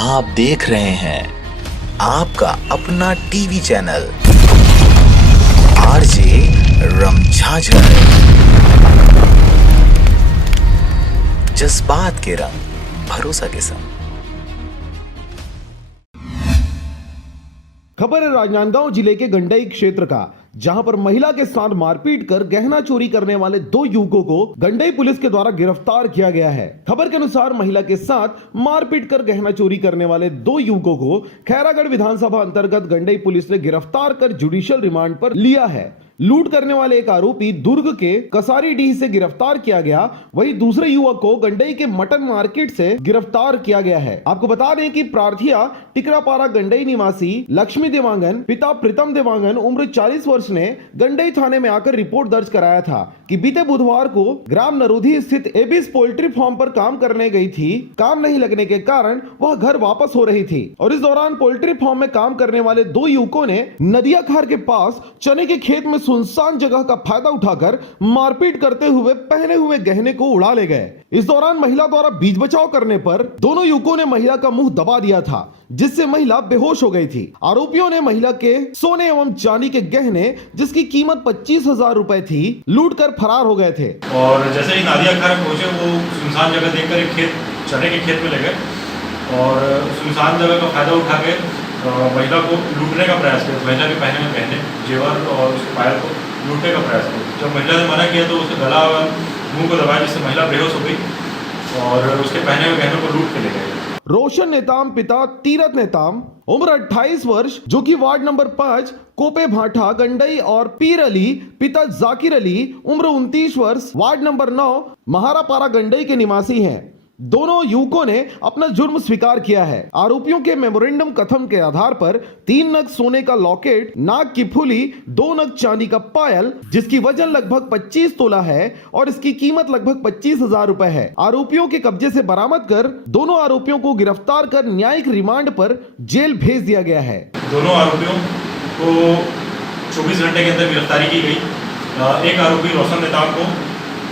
आप देख रहे हैं आपका अपना टीवी चैनल आरजे रमझाझर। जज्बात के रंग भरोसा के संग। खबर है राजनांदगांव जिले के गंडई क्षेत्र का, जहां पर महिला के साथ मारपीट कर गहना चोरी करने वाले 2 युवकों को गंडई पुलिस के द्वारा गिरफ्तार किया गया है। खबर के अनुसार महिला के साथ मारपीट कर गहना चोरी करने वाले 2 युवकों को खैरागढ़ विधानसभा अंतर्गत गंडई पुलिस ने गिरफ्तार कर जुडिशियल रिमांड पर लिया है। लूट करने वाले एक आरोपी दुर्ग के कसारीडीह से गिरफ्तार किया गया, वहीं दूसरे युवक को गंडई के मटन मार्केट से गिरफ्तार किया गया है। आपको बता दें कि प्रार्थिया टिकरापारा गंडई निवासी लक्ष्मी देवांगन पिता प्रीतम देवांगन उम्र 40 वर्ष ने गंडई थाने में आकर रिपोर्ट दर्ज कराया था कि बीते बुधवार को ग्राम नरोधी स्थित एबिस पोल्ट्री फार्म पर काम करने गई थी। काम नहीं लगने के कारण वह घर वापस हो रही थी और इस दौरान पोल्ट्री फार्म में काम करने वाले 2 युवकों ने नदिया खार के पास चने के खेत में सुनसान जगह का फायदा उठाकर मारपीट करते हुए पहने हुए गहने को उड़ा ले गए। इस दौरान महिला द्वारा बीच बचाव करने पर दोनों युवकों ने महिला का मुंह दबा दिया था, जिससे महिला बेहोश हो गई थी। आरोपियों ने महिला के सोने एवं चांदी के गहने, जिसकी कीमत 25,000 रुपए थी, लूट कर फरार हो गए थे। और जैसे ही नादिया खार पहुंचे, वो सुनसान जगह देखकर एक खेत चने के खेत में ले गए और सुनसान जगह का फायदा उठा के महिला को लूटने का प्रयास किया। महिला के पहने में गहने, जेवर और उसके पायल को लूटने का प्रयास किया। जब महिला ने मना किया तो उसके गला और मुंह को दबाया, जिससे महिला बेहोश हो गई और उसके पहने हुए गहनों को लूट के ले गए। रोशन नेताम पिता तीरथ नेताम उम्र 28 वर्ष, जो कि वार्ड नंबर 5 कोपे भाटा गंडई, और पीर अली पिता जाकिर अली उम्र 29 वर्ष, वार्ड नंबर 9 महारापारा गंडई के निवासी हैं। दोनों युवकों ने अपना जुर्म स्वीकार किया है। आरोपियों के मेमोरेंडम कथन के आधार पर 3 नग सोने का लॉकेट, नाक की फुली, 2 नग चांदी का पायल, जिसकी वजन लगभग 25 तोला है और इसकी कीमत लगभग 25,000 रुपए है, आरोपियों के कब्जे से बरामद कर दोनों आरोपियों को गिरफ्तार कर न्यायिक रिमांड पर जेल भेज दिया गया है। दोनों आरोपियों को 24 घंटे के अंदर गिरफ्तारी की गई। एक आरोपी रोशन नेताम को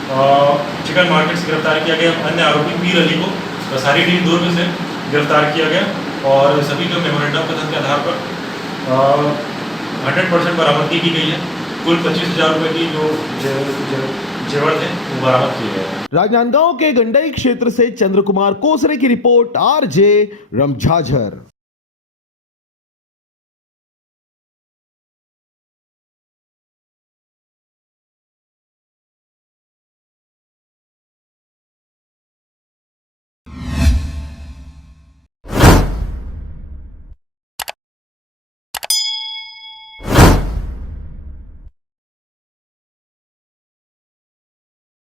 चिकन मार्केट से गिरफ्तार किया गया। अन्य आरोपी पीर अली को कसारीडीह दुर्ग से गिरफ्तार किया गया और सभी को मेमोरेंडम कथन के आधार पर 100% बरामदगी की गई है। कुल 25,000 रुपये की जो जेवर थे वो बरामद किए गए। राजनांदगांव के गंडई क्षेत्र से चंद्र कुमार कोसरे की रिपोर्ट, आरजे रमझाझर।